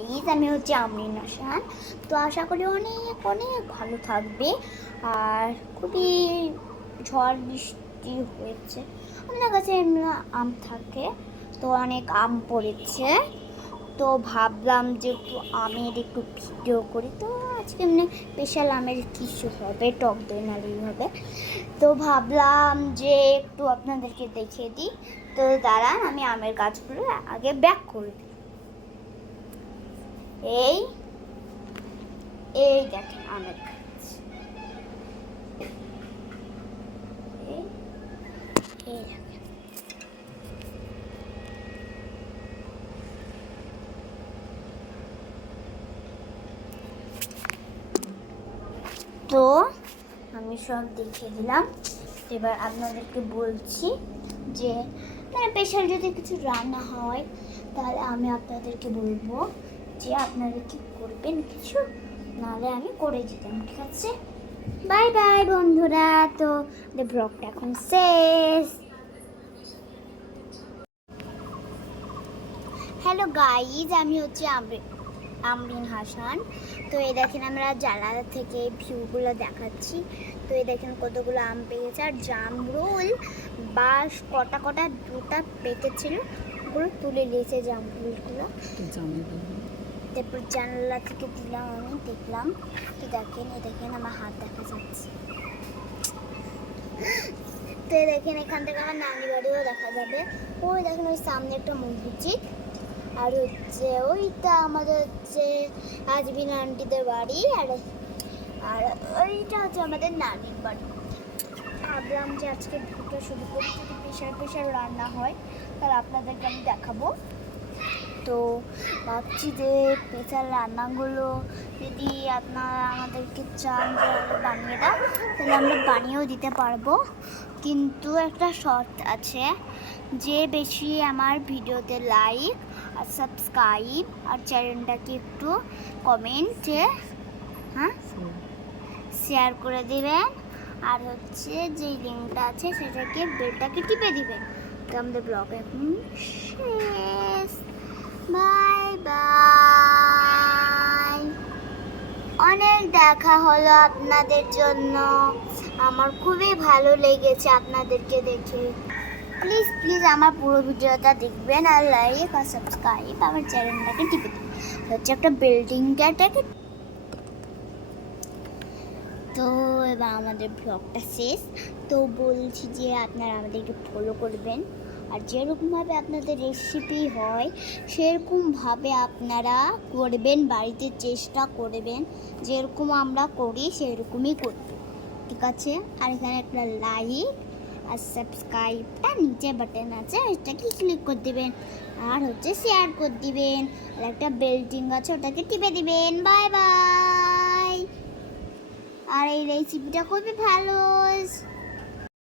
Please আমি হচ্ছে আমরিন হাসান। তো আশা করি অনেক অনেক ভালো থাকবে। আর খুবই ঝড় বৃষ্টি হয়েছে, আমাদের কাছে এমনি আম থাকে, তো অনেক আম পড়েছে। তো ভাবলাম যে একটু আমের একটু ভিডিও করি। তো আজকে এমনি স্পেশাল আমের কিছু হবে, টক দই নাড়ি হবে। তো ভাবলাম যে একটু আপনাদেরকে দেখিয়ে দিই। তো দাঁড়ান, আমি আমের গাছগুলো আগে ব্যাক করে দিই। এই এই দেখেন আমের গাছ। এই দেখেন। তো আমি সব দেখিয়ে দিলাম। এবার আপনাদেরকে বলছি যে স্পেশাল যদি কিছু রান্না হয় তাহলে আমি আপনাদেরকে বলবো যে আপনারা কি করবেন কিছু, নাহলে আমি করে দিতাম। ঠিক আছে, বাই বাই বন্ধুরা। তো ব্লগটা এখন শেষ। হ্যালো গাইজ, আমি হচ্ছে আমরিন হাসান। তো এই দেখেন আমরা জানালা থেকে ভিউগুলো দেখাচ্ছি। তো এই দেখেন কতগুলো আম পেকেছে, আর জামরুল বাস কটা কটা দুটা পেকেছিল, ওগুলো তুলে নিয়েছে জামরুলগুলো। তারপর জানালা থেকে দিলাম, আমি দেখলাম। তো দেখেন, এই দেখেন আমার হাত দেখা যাচ্ছে। তো এই দেখেন এখান থেকে আমার নানি বাড়িও দেখা যাবে। ওই দেখেন ওই সামনে একটা মসজিদ, আর হচ্ছে ওইটা আমাদের হচ্ছে আজমিন আন্টিদের বাড়ি, আর আর ওইটা হচ্ছে আমাদের নানির বাড়ি। ভাবলাম যে আজকে ভিডিওটা শুরু করি, যদি প্রেশার প্রেশার রান্না হয় তাহলে আপনাদেরকে আমি দেখাবো। তো ভাবছি যে প্রেশার রান্নাগুলো যদি আপনারা আমাদেরকে চান যে বানিয়ে দাও, তাহলে আমরা বানিয়েও দিতে পারবো। কিন্তু একটা শর্ত আছে, যে বেশি আমার ভিডিওতে লাইক আর সাবস্ক্রাইব আর চ্যানেলটাকে একটু কমেন্টে শেয়ার করে দিবেন, আর হচ্ছে যে লিঙ্কটা আছে সেটাকে বেলটাকে টিপে দিবেন। তো আমাদের ব্লগ এখন শেষ। Bye bye. অনেক দেখা হলো আপনাদের জন্য, আমার খুবই ভালো লেগেছে আপনাদেরকে দেখে। প্লিজ প্লিজ আমার পুরো ভিডিওটা দেখবেন, আর লাইক আর সাবস্ক্রাইব আমার চ্যানেলটাকে টিপে দেবেন। হচ্ছে একটা বিল্ডিংটাকে। তো এবার আমাদের ব্লগটা শেষ। তো বলছি যে আপনারা আমাদেরকে ফলো করবেন, আর যেরকমভাবে আপনাদের রেসিপি হয় সেরকমভাবে আপনারা করবেন, বাড়িতে চেষ্টা করবেন যেরকম আমরা করি সেরকমই করতে। ঠিক আছে, আর এখানে একটা লাইক আর সাবস্ক্রাইবটা নিচে বাটন আছে, এটাকে ক্লিক করে দেবেন, আর হচ্ছে শেয়ার করে দিবেন, আর একটা বেলটিং আছে ওটাকে টিপে দিবেন। Bye bye. আর এই রেসিপিটা খুবই ভালো।